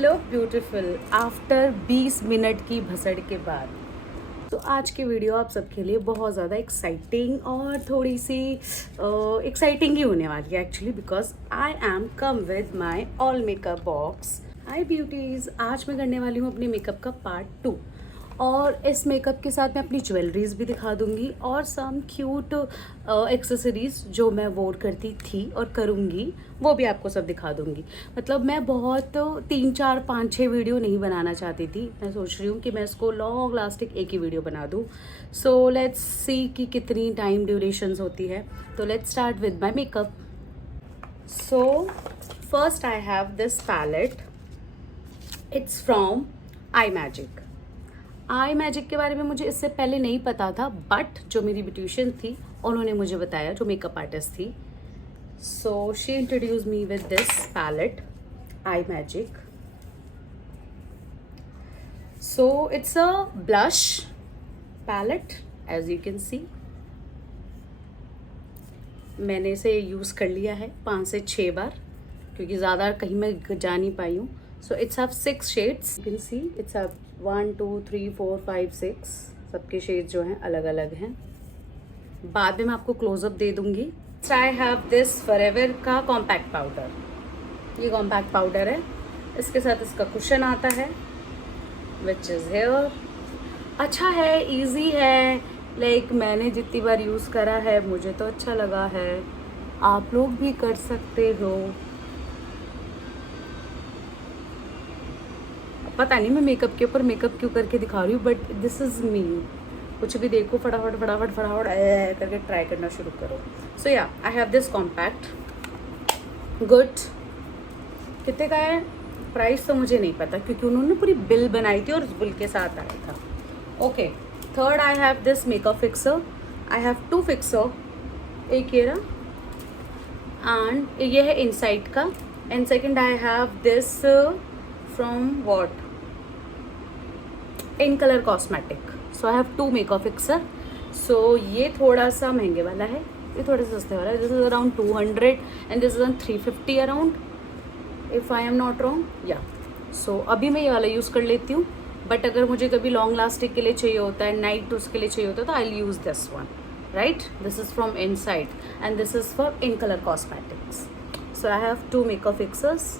Look beautiful after 20 minute की भसड़ के बाद। तो आज की वीडियो आप सबके लिए बहुत ज़्यादा एक्साइटिंग और थोड़ी सी एक्साइटिंग ही होने वाली है actually, because I am come with my all makeup box. Hi beauties, आज मैं करने वाली हूँ अपने मेकअप का पार्ट 2 और इस मेकअप के साथ मैं अपनी ज्वेलरीज भी दिखा दूंगी और सम क्यूट एक्सेसरीज जो मैं वोर करती थी और करूँगी वो भी आपको सब दिखा दूंगी। मतलब मैं बहुत 3, 4, 5, 6 वीडियो नहीं बनाना चाहती थी। मैं सोच रही हूँ कि मैं इसको लॉन्ग लास्टिक एक ही वीडियो बना दूँ। सो लेट्स सी कि कितनी टाइम ड्यूरेशंस होती है। तो let's start with my makeup. So first I have this palette, it's from iMagic. IMagic के बारे में मुझे इससे पहले नहीं पता था, बट जो मेरी ब्यूटिशियन थी उन्होंने मुझे बताया, जो मेकअप आर्टिस्ट थी। So she introduce me with this palette, iMagic. So it's a blush palette as you can see. मैंने इसे यूज़ कर लिया है 5 से 6 बार, क्योंकि ज़्यादा कहीं मैं जा नहीं पाई हूँ। So it's have 6 shades, you can see it's have 1, 2, 3, 4, 5, 6 सबके शेड्स जो हैं अलग अलग हैं। बाद में मैं आपको क्लोजअप दे दूंगी। आई हैव दिस फॉरएवर का कॉम्पैक्ट पाउडर। ये कॉम्पैक्ट पाउडर है, इसके साथ इसका कुशन आता है विच इज़ हेयर। अच्छा है, इजी है, लाइक मैंने जितनी बार यूज़ करा है मुझे तो अच्छा लगा है। आप लोग भी कर सकते हो। पता नहीं मैं मेकअप के ऊपर मेकअप क्यों करके दिखा रही हूँ, बट दिस इज़ मी। कुछ भी देखो फटाफट फटाफट फटाफट करके ट्राई करना शुरू करो। सो yeah I have this compact, good. कितने का है प्राइस तो मुझे नहीं पता, क्योंकि उन्होंने पूरी बिल बनाई थी और उस बिल के साथ आया था। Okay, third I have this makeup fixer. I have 2 fixer, एक ये रहा एंड ये है इनसाइड का, and second I have this from what, in colour cosmetic. So I have 2 makeup fixer. So ये थोड़ा सा महंगे वाला है, ये थोड़ा सा सस्ते वाला है। This is around 200 and this is on 350 around, if I am not wrong. या सो अभी मैं ये वाला यूज़ कर लेती हूँ, बट अगर मुझे कभी लॉन्ग लास्टिक के लिए चाहिए होता है, नाइट उसके लिए चाहिए होता है, तो I will use this one, right. This is from inside and this is for in colour cosmetics. So I have 2 makeup fixers.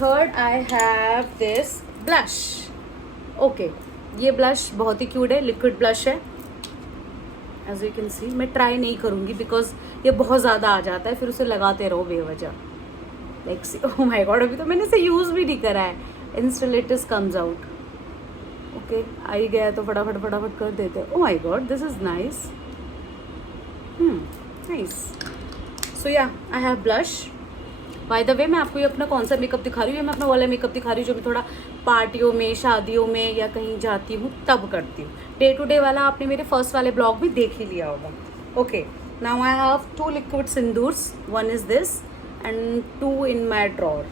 Third I have this blush. Okay, ये ब्लश बहुत ही क्यूट है, liquid blush है as you can सी। मैं try नहीं करूँगी because ये बहुत ज़्यादा आ जाता है, फिर उसे लगाते रहो बेवजह। लाइक ओह माय गॉड, अभी तो मैंने इसे यूज़ भी नहीं करा है। इंस्टॉलेटस कम्स आउट। ओके, आ ही गया तो फटाफट फटाफट कर देते हैं। Oh my God, this is nice, nice. So yeah I have blush. By the way, मैं आपको ये अपना कौन सा मेकअप दिखा रही हूँ, मैं अपना वाला मेकअप दिखा रही हूँ जो मैं थोड़ा पार्टियों में, शादियों में या कहीं जाती हूँ तब करती हूँ। डे टू डे वाला आपने मेरे फर्स्ट वाले ब्लॉग भी देख ही लिया होगा। Okay, now I have 2 liquid सिंदूर्स, one is this and 2 in my drawer.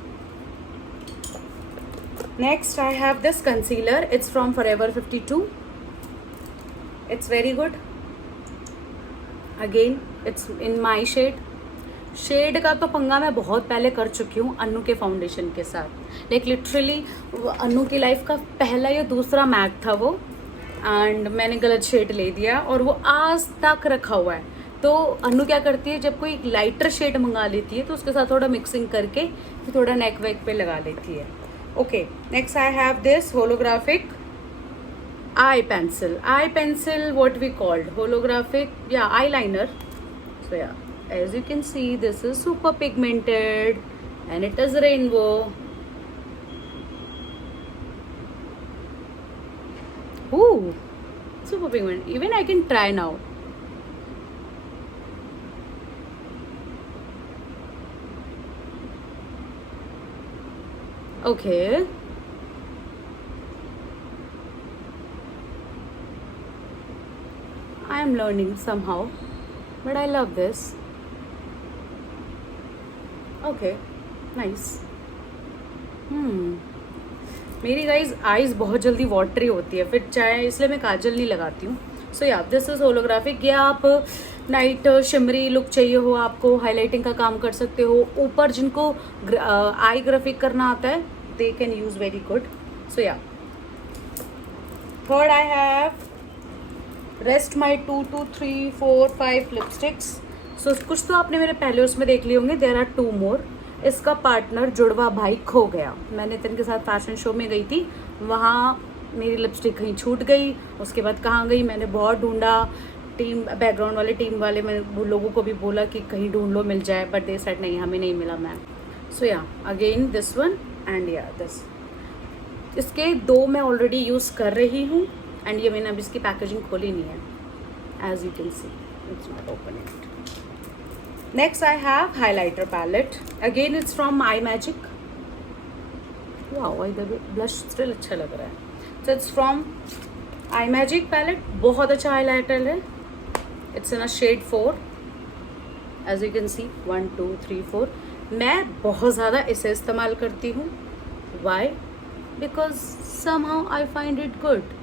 Next I have this concealer, it's from forever 52। It's very good, again it's in my shade का तो पंगा मैं बहुत पहले कर चुकी हूँ अन्नू के फाउंडेशन के साथ। लाइक लिटरली अन्नू की लाइफ का पहला या दूसरा मैट था वो, एंड मैंने गलत शेड ले दिया और वो आज तक रखा हुआ है। तो अन्नू क्या करती है, जब कोई लाइटर शेड मंगा लेती है तो उसके साथ थोड़ा मिक्सिंग करके फिर थोड़ा नेक वेक पे लगा लेती है। Okay, next I have this holographic I pencil what we called holographic, yeah, eyeliner. So yeah, as you can see, this is super pigmented and it is rainbow. Ooh, super pigmented. Even I can try now. Okay, I am learning somehow, but I love this. Okay, nice. मेरी guys eyes बहुत जल्दी watery होती है, फिर चाहे इसलिए मैं काजल नहीं लगाती हूँ। So yeah this is holographic. ये आप नाइट शिमरी लुक चाहिए हो आपको, हाईलाइटिंग का काम कर सकते हो। ऊपर जिनको आई ग्राफिक करना आता है, they can use very good. So yeah, third I have rest my 2 2 3 4 5 lipsticks. So कुछ तो आपने मेरे पहले उसमें देख लिए होंगे, देयर आर 2 मोर। इसका पार्टनर जुड़वा भाई खो गया। मैं नितिन के साथ फैशन शो में गई थी, वहाँ मेरी लिपस्टिक कहीं छूट गई। उसके बाद कहाँ गई, मैंने बहुत ढूंढा। टीम बैकग्राउंड वाले टीम वाले, मैंने वो लोगों को भी बोला कि कहीं ढूंढ लो मिल जाए, बट दे सेड नहीं, हमें नहीं मिला मैम। सो या, अगेन दिस वन एंड या दिस। इसके 2 मैं ऑलरेडी यूज़ कर रही हूँ एंड ये मैंने अभी इसकी पैकेजिंग खोली नहीं है, as you can see it's not open it. Next I have highlighter palette. Again it's from iMagic. Wow, the blush still अच्छा लग रहा है. So it's from iMagic palette. बहुत अच्छा highlighter है. It's in a shade 4. As you can see, 1 2 3 4. मैं बहुत ज़्यादा इसे इस्तेमाल करती हूँ. Why? Because somehow I find it good.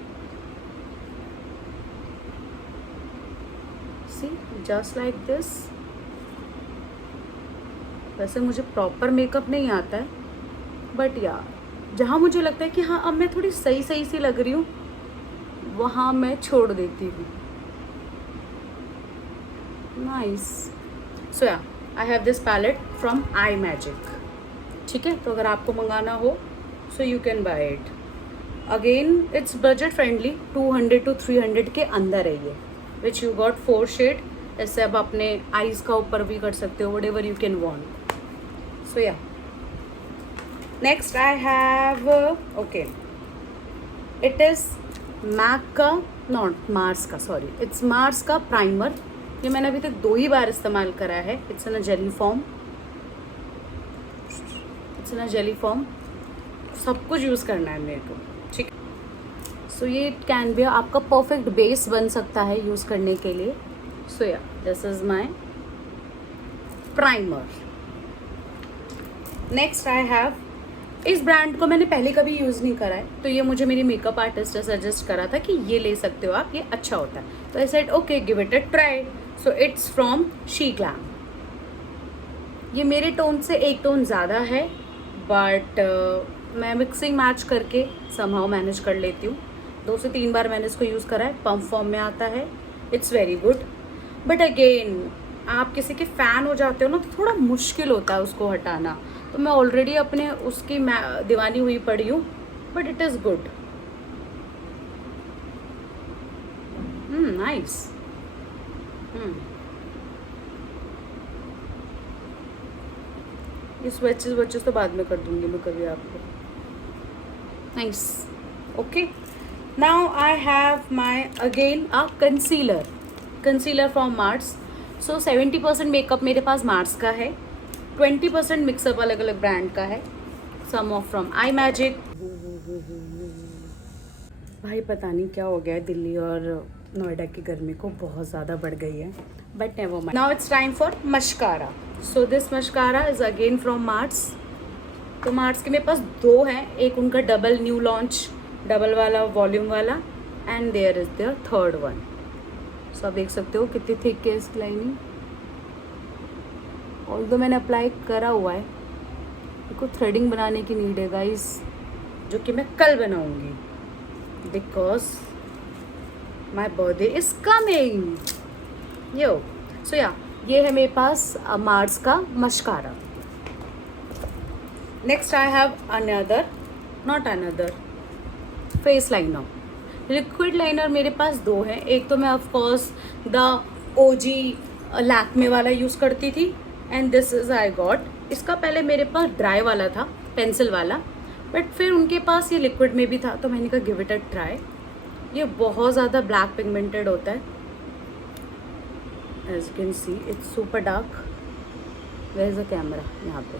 See, just like this. वैसे मुझे प्रॉपर मेकअप नहीं आता है, बट या जहाँ मुझे लगता है कि हाँ अब मैं थोड़ी सही सही सी लग रही हूँ, वहाँ मैं छोड़ देती हूँ. Nice. So yeah, I have this palette from iMagic. ठीक है, तो अगर आपको मंगाना हो so you can buy it. Again it's budget friendly, 200 to 300 के अंदर है ये, विच यू गॉट 4 शेड. ऐसे अब अपने आईज का ऊपर भी कर सकते हो, whatever you can want. So yeah, next I have okay, it is MAC का, not Mars का, sorry, it's Mars का प्राइमर. ये मैंने अभी तक 2 ही बार इस्तेमाल करा है. It's in a jelly form. It's in a jelly form. सब कुछ यूज़ करना है मेरे को, ठीक. सो ये कैन बी आपका परफेक्ट बेस बन सकता है यूज़ करने के लिए. सो yeah, this is my primer. Next I have, इस ब्रांड को मैंने पहले कभी यूज़ नहीं करा है, तो ये मुझे मेरी मेकअप आर्टिस्ट ने सजेस्ट करा था कि ये ले सकते हो आप, ये अच्छा होता है. तो I said okay, give it a try. So it's from she glam. ये मेरे टोन से 1 टोन ज़्यादा है, बट मैं मिक्सिंग मैच करके समहाउ मैनेज कर लेती हूँ. 2 से 3 बार मैंने इसको यूज़ करा है. पम्प फॉर्म में आता है. It's very good. But again आप किसी के फ़ैन हो जाते हो ना, तो थोड़ा मुश्किल होता है उसको हटाना. तो मैं ऑलरेडी अपने उसकी दीवानी हुई पड़ी हूँ, but it is good. Nice. ये स्वेचेस तो बाद में कर दूंगी मैं कभी आपको. Nice. Okay, now I have my again a concealer from Mars. So 70% makeup मेरे पास मार्स का है, 20% मिक्सअप अलग अलग ब्रांड का है. सम ऑफ फ्रॉम iMagic. भाई पता नहीं क्या हो गया है, दिल्ली और नोएडा की गर्मी को बहुत ज़्यादा बढ़ गई है, but never mind. Now it's time for mascara. So this mascara is again from Mars. तो मार्स के मेरे पास 2 हैं. एक उनका डबल न्यू लॉन्च, डबल वाला वॉल्यूम वाला, and there is there third one. So आप देख सकते हो कितनी थिक है इसकी लाइनिंग. ऑल्दो मैंने अप्लाई करा हुआ है, देखो थ्रेडिंग बनाने की नीड है गाइस, जो कि मैं कल बनाऊंगी, because my birthday is coming. Yo. So yeah, ये है मेरे पास मार्स का mascara. Next I have another face liner. Liquid liner मेरे पास 2 हैं. एक तो मैं ऑफकोर्स द OG लैक्मे वाला यूज़ करती थी, and this is I got. इसका पहले मेरे पास ड्राई वाला था, पेंसिल वाला, बट फिर उनके पास ये लिक्विड में भी था, तो मैंने कहा गिव इट अ ट्राई. ये बहुत ज़्यादा ब्लैक पिगमेंटेड होता है. As you can see it's super dark. Where is a camera? यहाँ पे.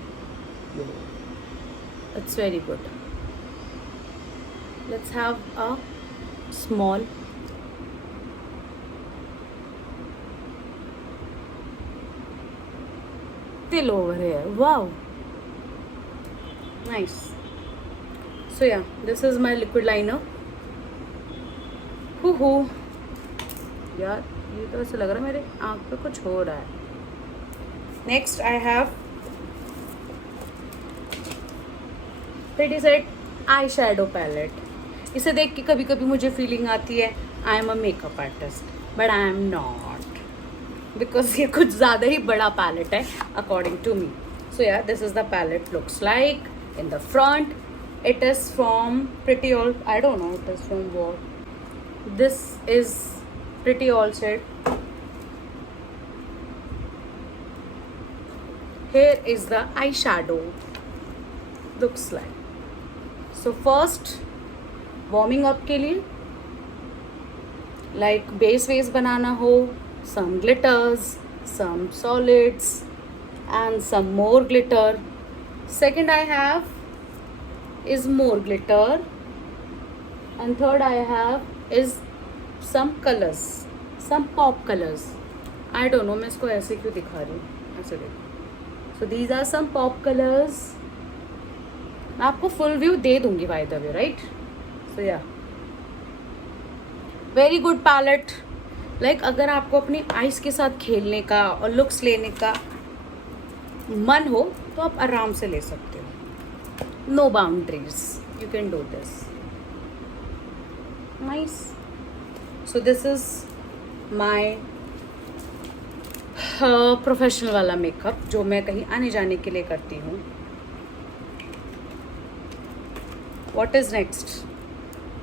It's very good. Let's have a small. still over here. Wow, nice. So yeah, this is my liquid liner. Hoo यार ये तो ऐसा लग रहा है मेरे आँख पे कुछ हो रहा है। Next I have pretty set eye shadow palette. इसे देख के कभी कभी मुझे फीलिंग आती है I am a makeup artist, but I am not, because ये कुछ ज़्यादा ही बड़ा पैलेट है according to me. So yeah this is the palette looks like in the front. It is from pretty all, I don't know it is from what, this is pretty all set. Here is the eyeshadow looks like. So first warming up के लिए like base वेस बनाना हो, some glitters, some solids and some more glitter. Second I have is more glitter and third I have is some colors, some pop colors. I don't know मैं इसको ऐसे क्यों दिखा रही हूँ, ऐसे देखो। So these are some pop colors. मैं आपको फुल व्यू दे दूंगी बाय द वे, राइट? सो या वेरी गुड पैलेट। लाइक अगर आपको अपनी आइज के साथ खेलने का और लुक्स लेने का मन हो तो आप आराम से ले सकते हो। No boundaries, you can do this. Nice. So this is my professional वाला मेकअप जो मैं कहीं आने जाने के लिए करती हूँ। What is next?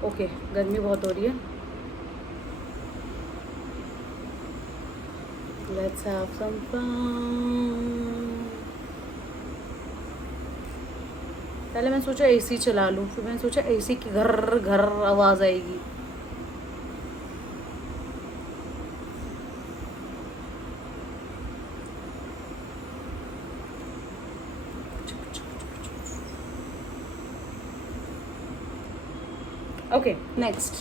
ओके, गर्मी बहुत हो रही है, लेट्स हैव सम फन। पहले मैं सोचा एसी चला लूँ, फिर मैंने सोचा एसी की घर घर आवाज़ आएगी। Okay, next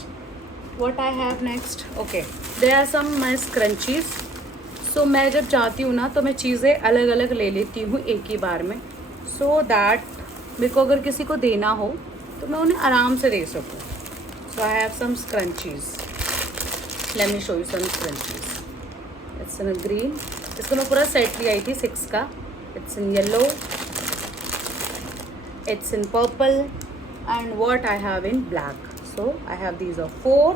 what I have next, okay, there are some my scrunchies. So मैं जब चाहती हूँ ना तो मैं चीज़ें अलग अलग ले लेती हूँ एक ही बार में, so that मेरे को अगर किसी को देना हो तो मैं उन्हें आराम से दे सकूँ। So I have some scrunchies, let me show you some scrunchies. It's in a green, इसका मैं पूरा सेट ले आई थी 6 का। It's in yellow, it's in purple and what I have in black. So I have these are 4.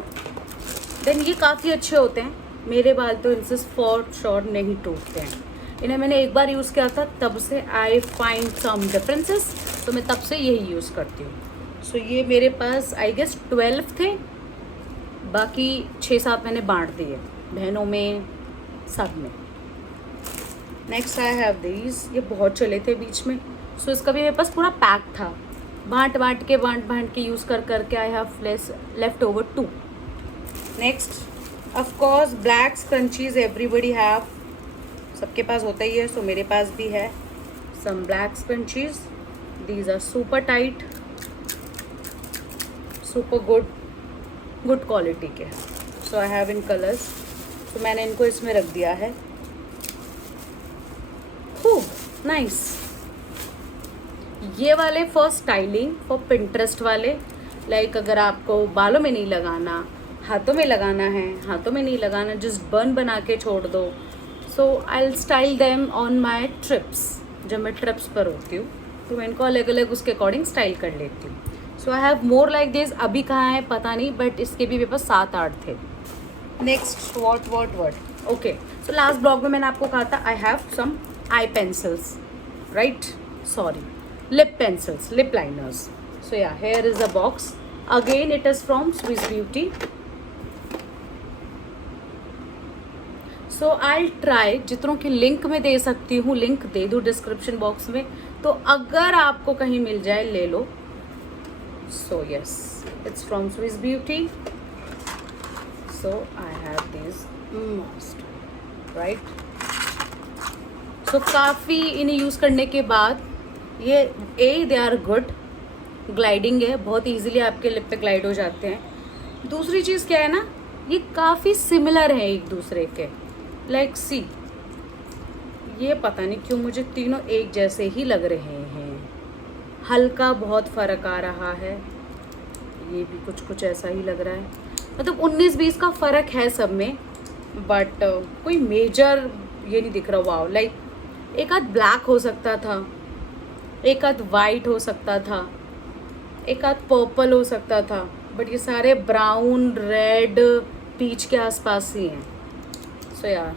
Then ये काफ़ी अच्छे होते हैं, मेरे बाल तो इनसे फॉर श्योर नहीं टूटते हैं। इन्हें मैंने एक बार यूज़ किया था, तब से आई फाइंड सम डिफरेंसेस, तो मैं तब से यही यूज़ करती हूँ। सो ये मेरे पास आई गेस 12 थे, बाकी 6-7 मैंने बांट दिए बहनों में, सब में। नेक्स्ट आई हैव दीज, ये बहुत चले थे बीच में, सो इसका भी मेरे पास पूरा पैक था, बांट के यूज़ करके I have left over 2। Next of course black scrunchies everybody have, सबके पास होता ही है, सो मेरे पास भी है some black scrunchies. These are super tight, super good quality के। So I have in colours, तो मैंने इनको इसमें रख दिया है। नाइस। ये वाले फॉर स्टाइलिंग, फॉर पिंटरेस्ट वाले, लाइक अगर आपको बालों में नहीं लगाना, हाथों में लगाना है, हाथों में नहीं लगाना, जस्ट बन बना के छोड़ दो। So I will style them on my trips, जब मैं ट्रिप्स पर होती हूँ तो मैं इनको अलग अलग उसके अकॉर्डिंग स्टाइल कर लेती हूँ। So I have more like this, अभी कहाँ है पता नहीं, बट इसके भी मेरे पास 7-8 थे। Next what okay, so last blog में मैंने आपको कहा था I have some eye pencils, right, sorry, lip pencils, lip liners. So yeah, here is a box. Again it is from Swiss Beauty. So I'll try जितनों की link में दे सकती हूँ, link दे दूँ डिस्क्रिप्शन बॉक्स में, तो अगर आपको कहीं मिल जाए ले लो। So yes, it's from Swiss Beauty. So I have these must, right? So काफ़ी इन्हें यूज़ करने के बाद ये दे आर गुड, ग्लाइडिंग है, बहुत इजीली आपके लिप पे ग्लाइड हो जाते हैं। दूसरी चीज़ क्या है ना, ये काफ़ी सिमिलर है एक दूसरे के, लाइक सी, ये पता नहीं क्यों मुझे तीनों एक जैसे ही लग रहे हैं, हल्का बहुत फ़र्क आ रहा है, ये भी कुछ ऐसा ही लग रहा है, मतलब 19-20 का फ़र्क है सब में, बट कोई मेजर ये नहीं दिख रहा। वाओ, लाइक एक आध ब्लैक हो सकता था, एक आध वाइट हो सकता था, एक आध पर्पल हो सकता था, बट ये सारे ब्राउन, रेड, पीच के आसपास ही हैं। सो यार,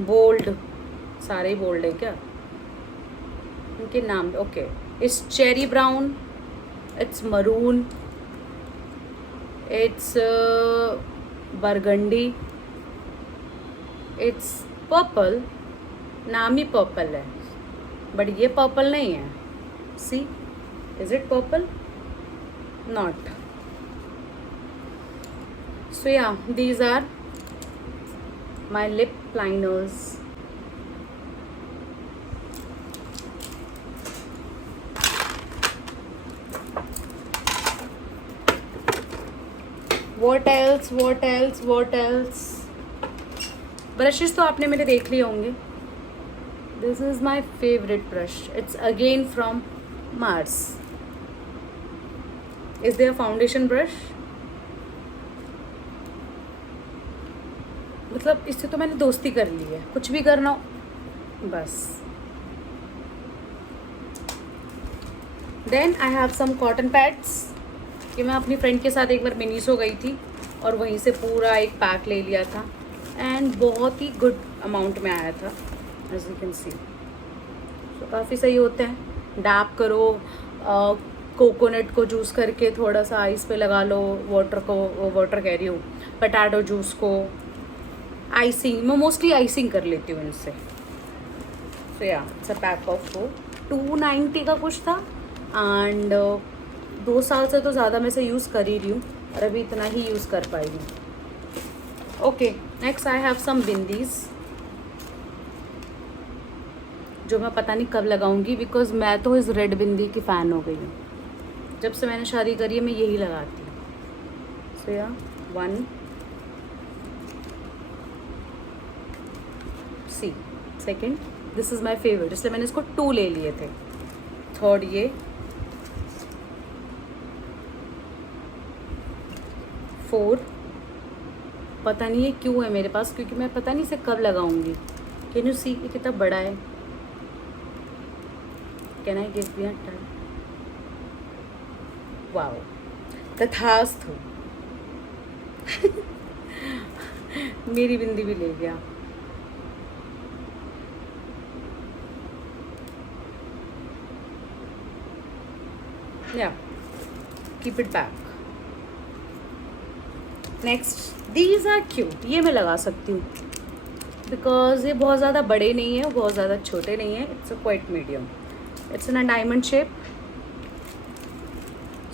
बोल्ड, सारे ही बोल्ड है क्या इनके नाम? Okay, it's cherry brown, it's maroon, it's burgundy, it's purple. नाम ही पर्पल है, बट ये पर्पल नहीं है। See, is it purple? Not. So yeah, these are my lip liners. What else? What else? What else? Brushes तो आपने मेरे देख लिए होंगे। This is my favourite brush. It's again from Mars. Is there foundation brush? मतलब इससे तो मैंने दोस्ती कर ली है, कुछ भी करना हो बस। Then I have some cotton pads कि मैं अपनी फ्रेंड के साथ एक बार मिनीसो गई थी और वहीं से पूरा एक पैक ले लिया था, एंड बहुत ही गुड अमाउंट में आया था, एज यू कैन सी। तो काफ़ी सही होते हैं। डैप करो, कोकोनट को जूस करके थोड़ा सा आइस पे लगा लो, वाटर कह रही हूँ, पटाटो जूस को आइसिंग, मैं मोस्टली आइसिंग कर लेती हूँ इनसे। सो या, इट्स अ पैक ऑफ 290 का कुछ था, एंड 2 साल से तो ज़्यादा मैं इसे यूज़ कर ही रही हूँ और अभी इतना ही यूज़ कर पाई हूँ। Okay, next I have some bindis जो मैं पता नहीं कब लगाऊंगी, बिकॉज मैं तो इस रेड बिंदी की फ़ैन हो गई हूँ। जब से मैंने शादी करी है मैं यही लगाती हूँ। So yeah, 1 see, second, this is my favourite, इसलिए मैंने इसको 2 ले लिए थे। थर्ड ये, 4, पता नहीं ये क्यों है मेरे पास, क्योंकि मैं पता नहीं इसे कब लगाऊंगी। कैन यू सी, ये कितना बड़ा है? Can I give you time? Wow, तथास्तु। मेरी बिंदी भी ले गया। Yeah, keep it back. Next, these are cute, ये मैं लगा सकती हूँ बिकॉज ये बहुत ज़्यादा बड़े नहीं है, बहुत ज़्यादा छोटे नहीं है, it's a quite medium, it's in a diamond shape.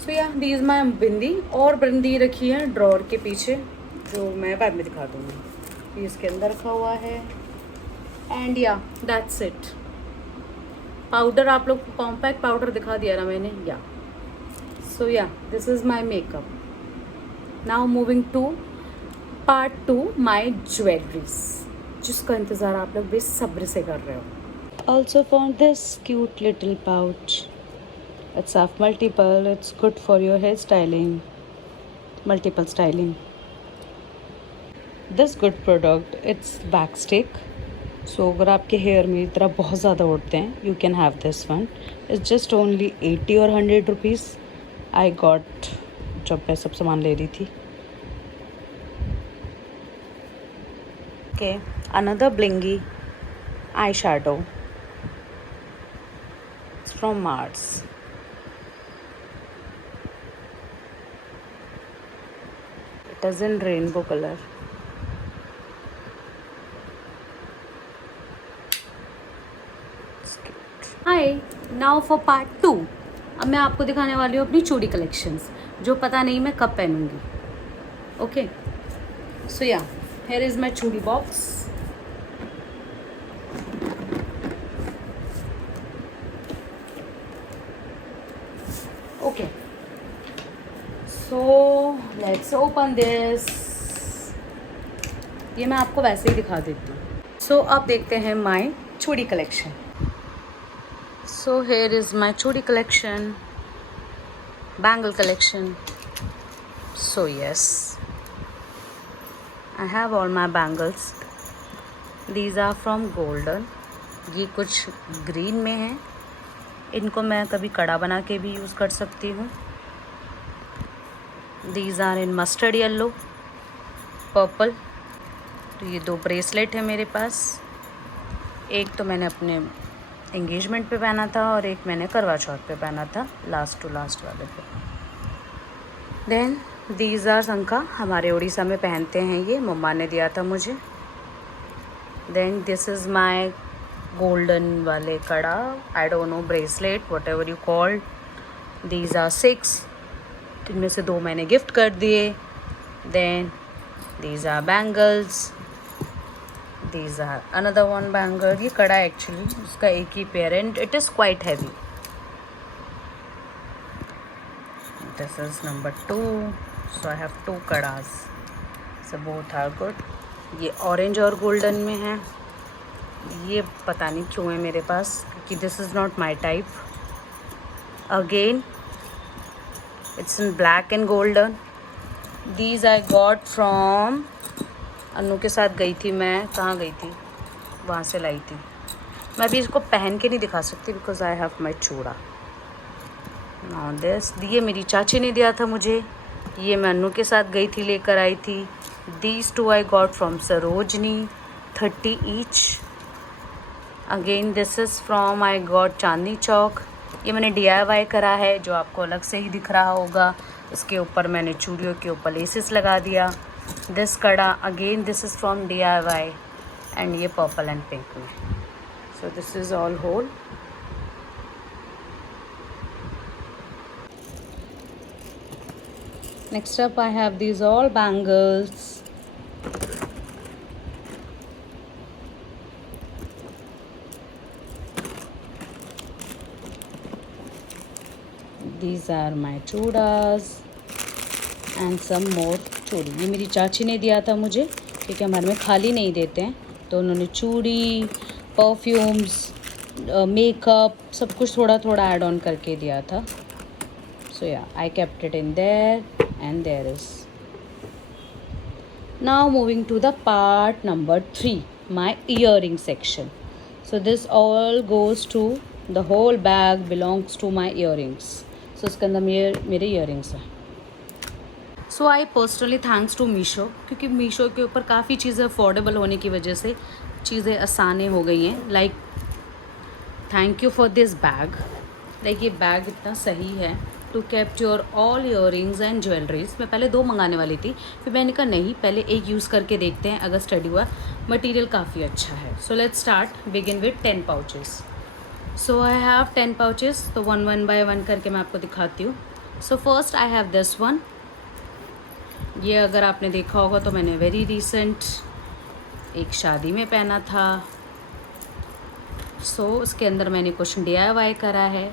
So yeah, these माई बिंदी। और बिंदी रखी है ड्रॉर के पीछे, जो मैं बाद में दिखा दूँगी। ये इसके अंदर रखा हुआ है, एंड या, दैट्स इट। पाउडर, आप लोग को कॉम्पैक्ट पाउडर दिखा दिया ना मैंने। Yeah, so yeah, this is my makeup. Now moving to part 2, my jewelleries, जिसका इंतज़ार आप लोग बेसब्र से कर रहे हो। Also found this cute little pouch. It's of multiple, it's good for your hair styling, multiple styling. This good product, it's back stick. So अगर आपके हेयर मेरी तरह बहुत ज़्यादा उड़ते हैं, you can have this one. It's just only 80 और 100 rupees I got जब मैं सब सामान ले रही थी। Okay, another blingy eye shadow from Mars. It is in rainbow colour. Hi, now for part 2। अब मैं आपको दिखाने वाली हूँ अपनी चूड़ी कलेक्शंस, जो पता नहीं मैं कब पहनूंगी। ओके, सो या, हियर इज़ माई चूड़ी box. Okay, so let's open this. ये मैं आपको वैसे ही दिखा देती हूँ। सो अब देखते हैं माई चूड़ी collection. So here is my chudi collection, bangle collection. So yes, I have all my bangles. These are from Golden. ये कुछ ग्रीन में हैं, इनको मैं कभी कड़ा बना के भी यूज़ कर सकती हूँ. These are in mustard yellow, purple. तो ये 2 ब्रेसलेट है मेरे पास. एक तो मैंने अपने एंगेजमेंट पे पहना था और एक मैंने करवा चौथ पे पहना था, लास्ट टू लास्ट वाले पे. देन दीज आर शंखा, हमारे उड़ीसा में पहनते हैं ये, मम्मा ने दिया था मुझे. Then this is my golden वाले कड़ा, I don't know, bracelet, whatever you called. These are 6, इनमें से 2 मैंने गिफ्ट कर दिए. Then these are bangles. These are another one bangle. ये कड़ा एक्चुअली उसका एक ही pair and it is quite heavy. This is number 2. So I have 2 kadas. So both are good. ये ऑरेंज और गोल्डन में है. ये पता नहीं क्यों है मेरे पास, क्योंकि this is not my type. Again it's in black and golden. These I got from अनु के साथ गई थी मैं, कहाँ गई थी, वहाँ से लाई थी. मैं अभी इसको पहन के नहीं दिखा सकती बिकॉज आई हैव माई चूड़ा. नाउ दिस, ये मेरी चाची ने दिया था मुझे, ये मैं अनु के साथ गई थी, लेकर आई थी. These 2 I got from Sarojini, 30 each. Again this is from I got Chandni Chowk. ये मैंने DIY करा है, जो आपको अलग से ही दिख रहा होगा. इसके ऊपर मैंने चूड़ियों के ऊपर लेसेस लगा दिया. दिस कड़ा again this is from DIY and ये पर्पल एंड पिंक में. So this is all whole. Next up I have these all bangles. These are my चूड़ास एंड सम मोर चूड़ी. ये मेरी चाची ने दिया था मुझे, क्योंकि हमारे में खाली नहीं देते हैं, तो उन्होंने चूड़ी, परफ्यूम्स, मेकअप सब कुछ थोड़ा थोड़ा ऐड ऑन करके दिया था. So yeah I kept it in there and there is. Now moving to the part number 3, my earring section. So this all goes to the whole bag belongs to my earrings. So इसके अंदर मेरे earrings हैं. So I personally thanks to Meesho, क्योंकि मीशो के ऊपर काफ़ी चीज़ें affordable होने की वजह से चीज़ें आसानी हो गई हैं. Like thank you for this bag. Like ये बैग इतना सही है to kept your all earrings and jewelleries. मैं पहले 2 मंगाने वाली थी, फिर मैंने कहा नहीं, पहले एक यूज़ करके देखते हैं, अगर स्टडी हुआ. मटीरियल काफ़ी अच्छा है. So let's start, begin with 10 pouches. So I have 10 pouches. तो 1 बाय 1 करके मैं आपको दिखाती हूँ. सो first I have this one. ये अगर आपने देखा होगा तो मैंने वेरी रिसेंट एक शादी में पहना था. सो इसके अंदर मैंने कुछ DIY करा है.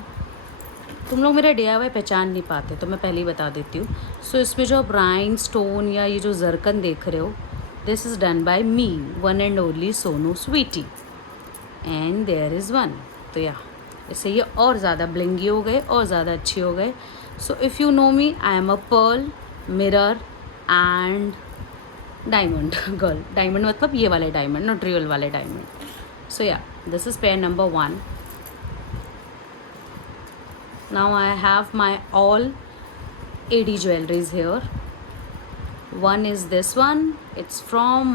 तुम लोग मेरा DIY पहचान नहीं पाते तो मैं पहले ही बता देती हूँ. सो इसमें जो आप राइन स्टोन या ये जो जरकन देख रहे हो, this is done by me, one and only Sonu Sweety. And there is one. तो या इससे ये और ज़्यादा ब्लिंगी हो गए और ज़्यादा अच्छे हो गए. So if you know me, I am a pearl, mirror and diamond girl. Diamond मतलब ये वाले डायमंड, नॉट रियल वाले diamond. So yeah this is pair number 1. Now I have my all AD jewelleries here. One is this one. It's from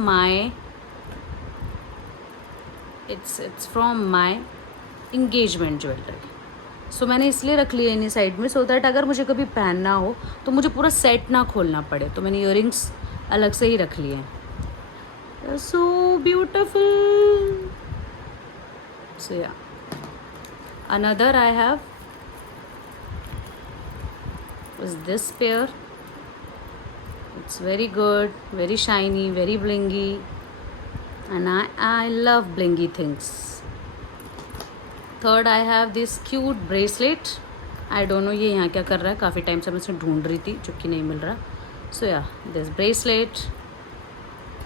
my engagement jewelry. So मैंने इसलिए रख लिया इन्हीं side में, सो दैट अगर मुझे कभी पहनना हो तो मुझे पूरा सेट ना खोलना पड़े. तो मैंने ईयरिंग्स अलग से ही रख लिए हैं. सो beautiful. So yeah another I have is this pair. It's very good, very shiny, very blingy, and I love blingy things. Third, I have this cute bracelet. I don't know ये यहाँ क्या कर रहा है, काफ़ी टाइम से मैं इसे ढूंढ रही थी, जो कि नहीं मिल रहा. So yeah, this bracelet.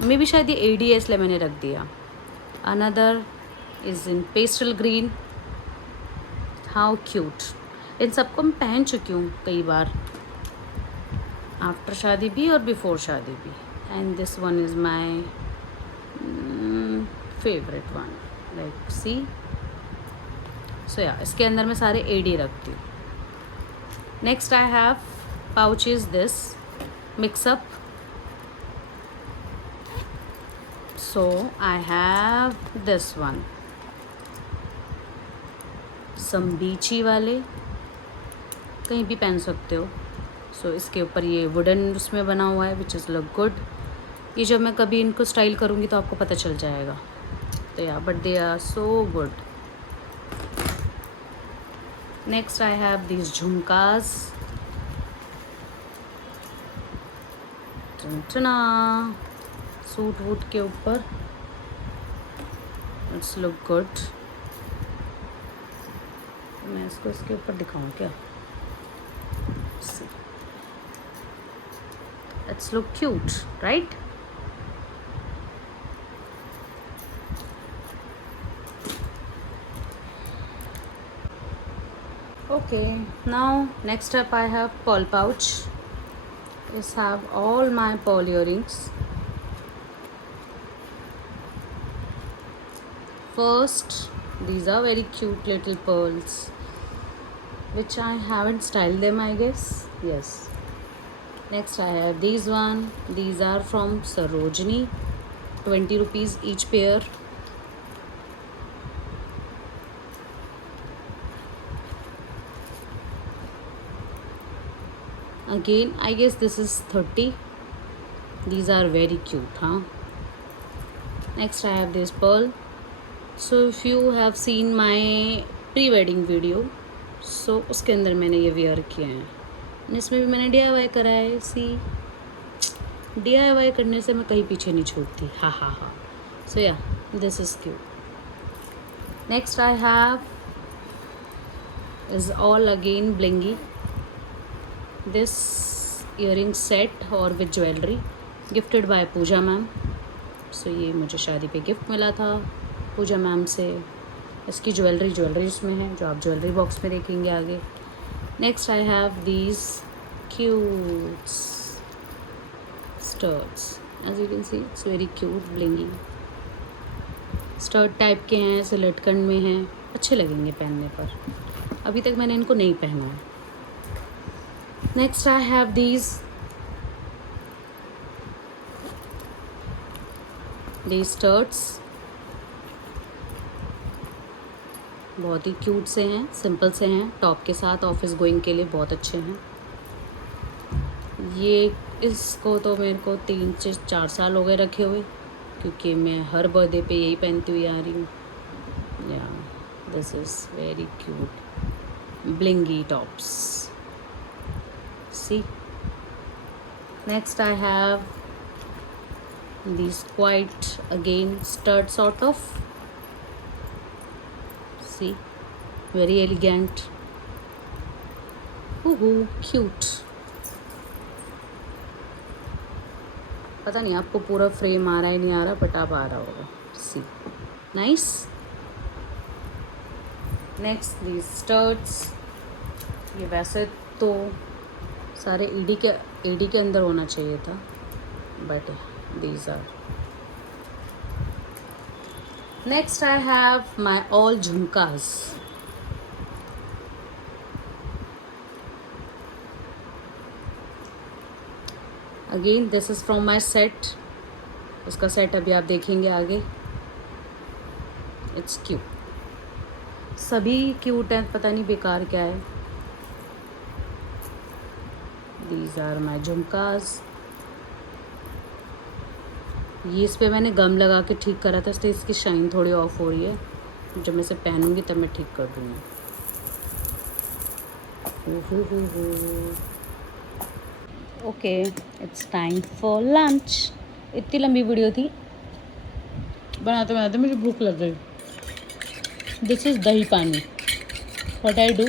मे भी शायद ये AD है इसलिए मैंने रख दिया. Another is in pastel green. How cute. इन सबको मैं पहन चुकी हूँ कई बार, आफ्टर शादी भी और बिफोर शादी भी. and this one is my favorite one, like see. So yeah, इसके अंदर मैं सारे एडी रखती हूँ. Next I have pouch is this mix up. So I have this one, some beachy वाले, कहीं भी पहन सकते हो. So इसके ऊपर ये वुडन उसमें बना हुआ है which is look good. ये जब मैं कभी इनको स्टाइल करूँगी तो आपको पता चल जाएगा. तो yeah but they are so good. Next I have these झुमकास. टना सूट वूट के ऊपर. It's look good. मैं इसको इसके ऊपर दिखाऊं क्या? It's look cute, right? Okay, now next up I have pearl pouch. This have all my pearl earrings. First, these are very cute little pearls, which I haven't styled them, I guess. Yes. Next I have these one. These are from Sarojini. 20 rupees each pair. Again, I guess this is 30. These are very cute, huh? Next I have this pearl. So if you have seen my pre-wedding video, so उसके अंदर मैंने ये where किए हैं. इसमें भी मैंने DIY करा है. सी, DIY करने से मैं कहीं पीछे नहीं छूटती. हा हा हा. So yeah, this is cute. Next I have is all again blingy. This earring set और with jewelry gifted by Pooja ma'am. So ये मुझे शादी पे गिफ्ट मिला था पूजा मैम से. इसकी ज्वेलरी इसमें है, जो आप ज्वेलरी बॉक्स में देखेंगे आगे. Next I have these cute studs. As you can see it's very cute blingy. Stud type के हैं, ऐसे लटकन में हैं, अच्छे लगेंगे पहनने पर. अभी तक मैंने इनको नहीं पहना है. Next I have these skirts. बहुत ही क्यूट से हैं, सिंपल से हैं. टॉप के साथ ऑफिस गोइंग के लिए बहुत अच्छे हैं. ये इसको तो मेरे को 3 से 4 साल हो गए रखे हुए, क्योंकि मैं हर बर्थडे पे यही पहनती हुई आ रही हूँ. या this is very cute blingy tops. See, next I have these quite again stud sort of. See, very elegant. Cute. पता नहीं आपको पूरा फ्रेम आ रहा है नहीं आ रहा, बट आप आ रहा होगा. See, nice. Next these studs. ये वैसे तो सारे एडी के अंदर होना चाहिए था, but these are. Next I have my all jhumkas. Again this is from my set. उसका सेट अभी आप देखेंगे आगे. इट्स क्यूट, सभी क्यूट हैं, पता नहीं बेकार क्या है. These are my झुमकास. ये इस पे मैंने गम लगा के ठीक करा था, इसलिए इसकी शाइन थोड़ी ऑफ हो रही है. जब मैं इसे पहनूंगी तब मैं ठीक कर दूँगी. Okay, it's time for lunch. इतनी लंबी वीडियो थी, बनाते बनाते मुझे भूख लग गई. This is dahi pani. What I do,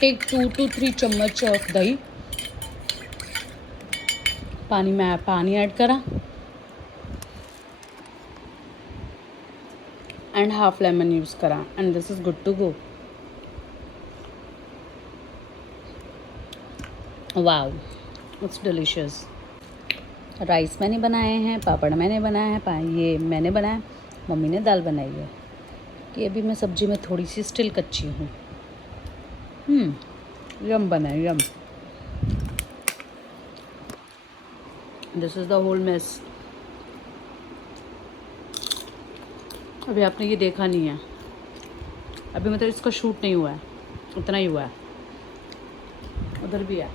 take 2 to 3 चम्मच ऑफ दही. पानी में पानी ऐड करा एंड हाफ लेमन यूज़ करा, and this is good to go. Wow, it's delicious. Rice मैंने बनाए हैं, पापड़ मैंने बनाया है, ये मैंने बनाया, मम्मी ने दाल बनाई है। कि अभी मैं सब्जी में थोड़ी सी स्टिल कच्ची हूँ। यम बना है, yum. This is the whole mess. अभी आपने ये देखा नहीं है, अभी मतलब इसका शूट नहीं हुआ है, उतना ही हुआ है। उधर भी है।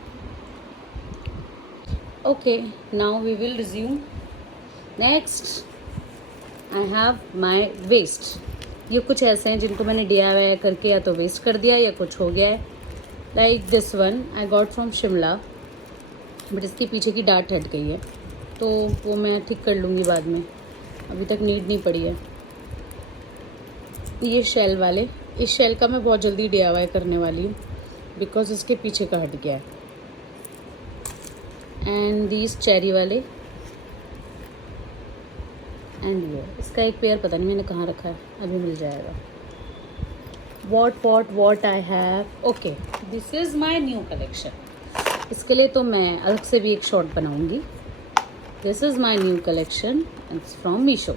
Okay, now we will resume. Next I have my waist. ये कुछ ऐसे हैं जिनको मैंने DIY करके या तो वेस्ट कर दिया या कुछ हो गया है। Like this one I got from Shimla, but इसके पीछे की डांट हट गई है, तो वो मैं ठीक कर लूँगी बाद में, अभी तक नीड नहीं पड़ी है। ये शेल वाले, इस शेल का मैं बहुत जल्दी DIY करने वाली हूँ बिकॉज इसके पीछे का हट गया है। एंड दीज चेरी वाले, एंड ये इसका एक पेयर पता नहीं मैंने कहाँ रखा है, अभी मिल जाएगा। What I have. Okay, this is my new collection. इसके लिए तो मैं अलग से भी एक शॉर्ट बनाऊंगी। This is my new collection, it's from Meesho.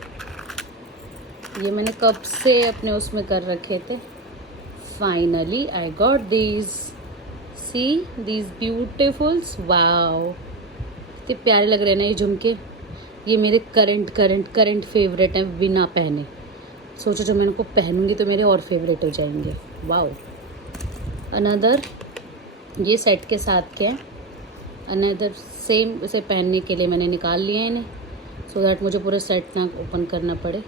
ये मैंने कब से अपने उसमें कर रखे थे। Finally I got these. See these beautifuls, wow इतने प्यारे लग रहे हैं ना ये झुमके। ये मेरे करंट फेवरेट हैं बिना पहने। सोचो जब मैं इनको पहनूंगी तो मेरे और फेवरेट हो जाएंगे। वाओ, अनदर ये सेट के साथ के हैं। अनदर सेम, उसे पहनने के लिए मैंने निकाल लिए हैं इन्हें, सो दैट मुझे पूरे सेट ना ओपन करना पड़े।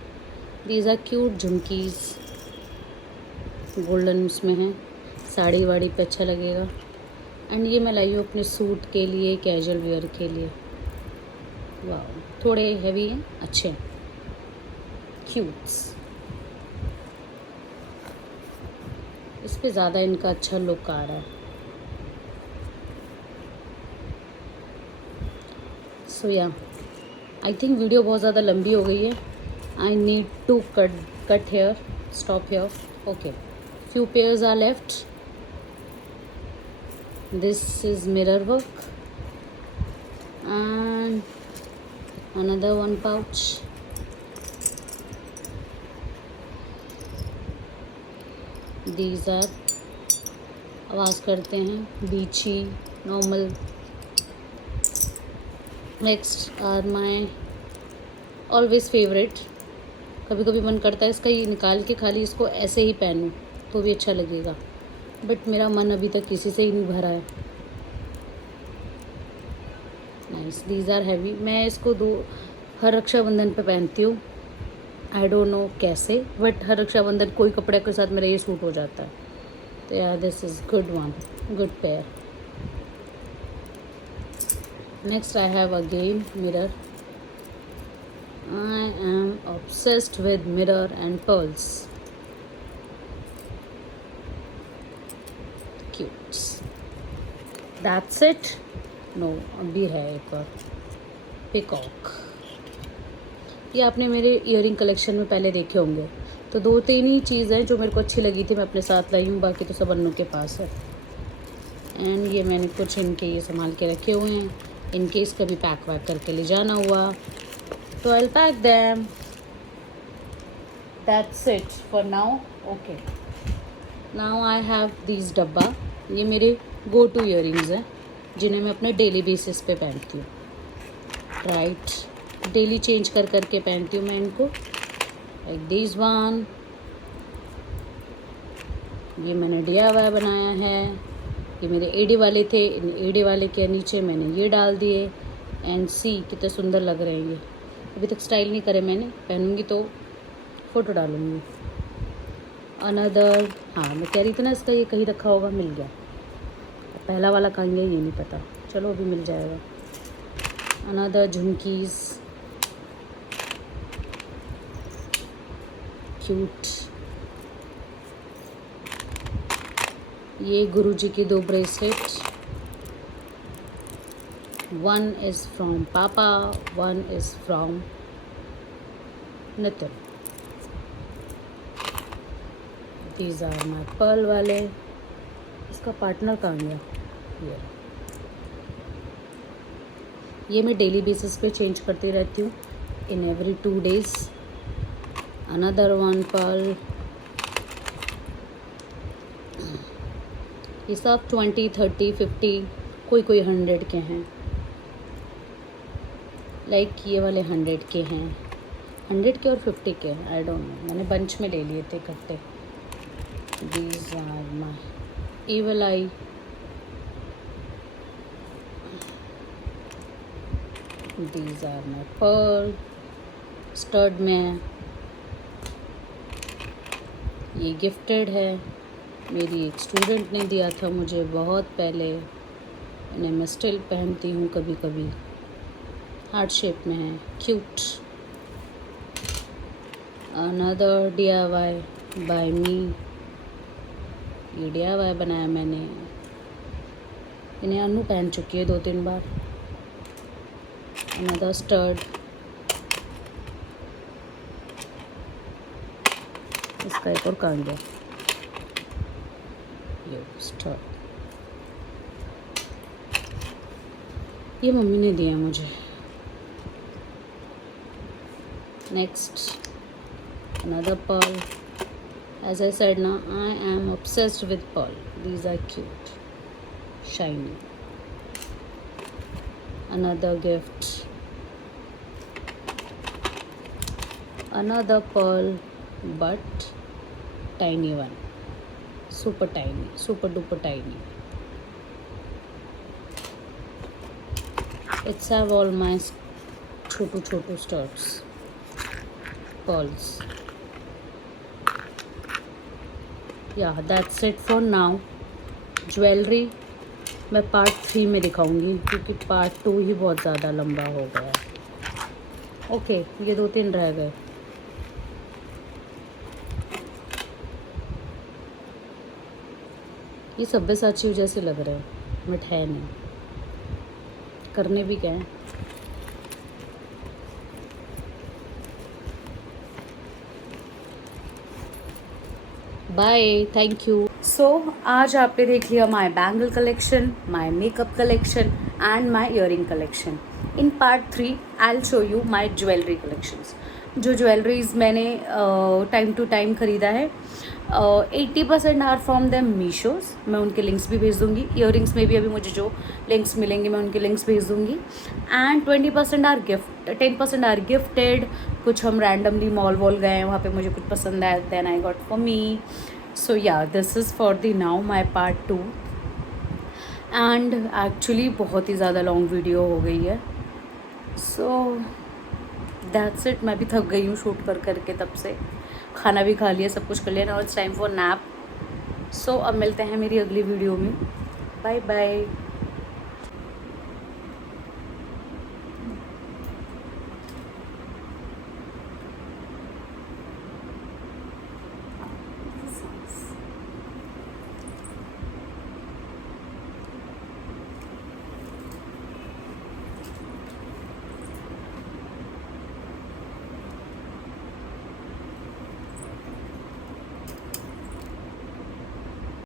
दीज आर क्यूट झुमकीज़, गोल्डन उसमें हैं, साड़ी वाड़ी पे अच्छा लगेगा। एंड ये मैं लाई हूँ अपने सूट के लिए, कैजुअल वेयर के लिए। वाह, थोड़े हैवी हैं, अच्छे हैं, क्यूट्स। इस पे ज़्यादा इनका अच्छा लुक आ रहा है। सो या आई थिंक वीडियो बहुत ज़्यादा लंबी हो गई है। I need to cut here, stop here. Okay, few pairs are left. This is mirror work and another one pouch. These are, आवाज़ करते हैं, beachy, normal. Next are my always favourite. कभी कभी मन करता है इसका ये निकाल के खाली इसको ऐसे ही पहनूं तो भी अच्छा लगेगा, बट मेरा मन अभी तक किसी से ही नहीं भरा है। Nice, these are heavy. मैं इसको हर रक्षाबंधन पे पहनती हूँ। आई डोंट नो कैसे, बट हर रक्षाबंधन कोई कपड़े के साथ मेरा ये सूट हो जाता है। तो यार this is good one, good pair. Next I have again mirror. I am obsessed with mirror and pearls. Cute. That's it. No, अभी है एक और, पिकॉक। ये आपने मेरे इयरिंग कलेक्शन में पहले देखे होंगे। तो 2-3 ही चीज़ हैं जो मेरे को अच्छी लगी थी, मैं अपने साथ लाई हूँ, बाकी तो सब अन्नू के पास है। एंड ये मैंने कुछ इनके ये संभाल के रखे हुए हैं, इनकेस कभी पैक वैक करके ले जाना हुआ तो I'll pack them. That's it for now. Okay. Now I have these डब्बा। ये मेरे go to earrings हैं जिन्हें मैं अपने डेली बेसिस पे पहनती हूँ। राइट, डेली चेंज कर करके पहनती हूँ मैं इनको। Like this one, ये मैंने DIY बनाया है। ये मेरे एडी वाले थे, इन एडी वाले के नीचे मैंने ये डाल दिए। एंड सी कितने सुंदर लग रहे हैं ये। अभी तक स्टाइल नहीं करे मैंने, पहनूंगी तो फ़ोटो डालूंगी। अनदर, हाँ मैं कह रही थी ना इसका ये कहीं रखा होगा, मिल गया। पहला वाला कहाँ गया ये नहीं पता, चलो अभी मिल जाएगा। अनदर झुमकीज़, क्यूट। ये गुरुजी की 2 bracelet. One is from Papa, one is from Nitin. These are my pearl वाले। इसका पार्टनर कहाँ गया? ये ये मैं डेली बेसिस पे चेंज करती रहती हूँ, in every 2 days। Another one pearl, ये सब 20, 30, 50, कोई 100 के हैं। लाइक ये वाले 100 के हैं, 100 के और 50 के, आई डोंट नो, मैंने बंच में ले लिए थे इकट्ठे। These are my evil eye. These are my pearl stud में। ये गिफ्टेड है, मेरी एक स्टूडेंट ने दिया था मुझे बहुत पहले। इन्हें मैं स्टिल पहनती हूँ कभी कभी। हार्ट शेप में है, क्यूट। अनदर DIY बाय मी। ये DIY बनाया मैंने। इन्हें अनु पहन चुकी है 2-3 बार। Another stud. इसका एक और कान गया। ये स्टड, ये मम्मी ने दिया मुझे। Next another pearl. As I said now, I am obsessed with pearl. These are cute, shiny. Another gift, another pearl, but tiny one, super tiny, super duper tiny. It's have all my Chhotu studs, pearls. Yeah, that's it for now. Jewellery मैं part 3 में दिखाऊंगी, क्योंकि part 2 ही बहुत ज़्यादा लंबा हो गया है। ओके, ये 2-3 रह गए। ये सब्यसाची जैसे लग रहे हैं, बट है नहीं। करने भी क्या है। Bye, thank you. सो आज आपने देख लिया my bangle collection, my makeup collection and my earring collection. In part 3 I will show you my jewellery collections. जो ज्वेलरीज मैंने टाइम टू टाइम ख़रीदा है, 80% आर फ्रॉम द मीशोज। मैं उनके लिंक्स भी भेज दूँगी। ईयरिंग्स में भी अभी मुझे जो लिंक्स मिलेंगे मैं उनके लिंक्स भेज दूँगी। And 20% are gift, 10% are gifted. कुछ हम रैंडमली मॉल वॉल गए हैं, वहाँ पे मुझे कुछ पसंद आया, then I got for me. So yeah this is for the now my part 2। And actually बहुत ही ज़्यादा लॉन्ग वीडियो हो गई है। So that's it. मैं भी थक गई हूँ शूट करके तब से। खाना भी खा लिया, सब कुछ कर लिया। Now it's time for nap. सो अब मिलते हैं मेरी अगली वीडियो में। Bye bye.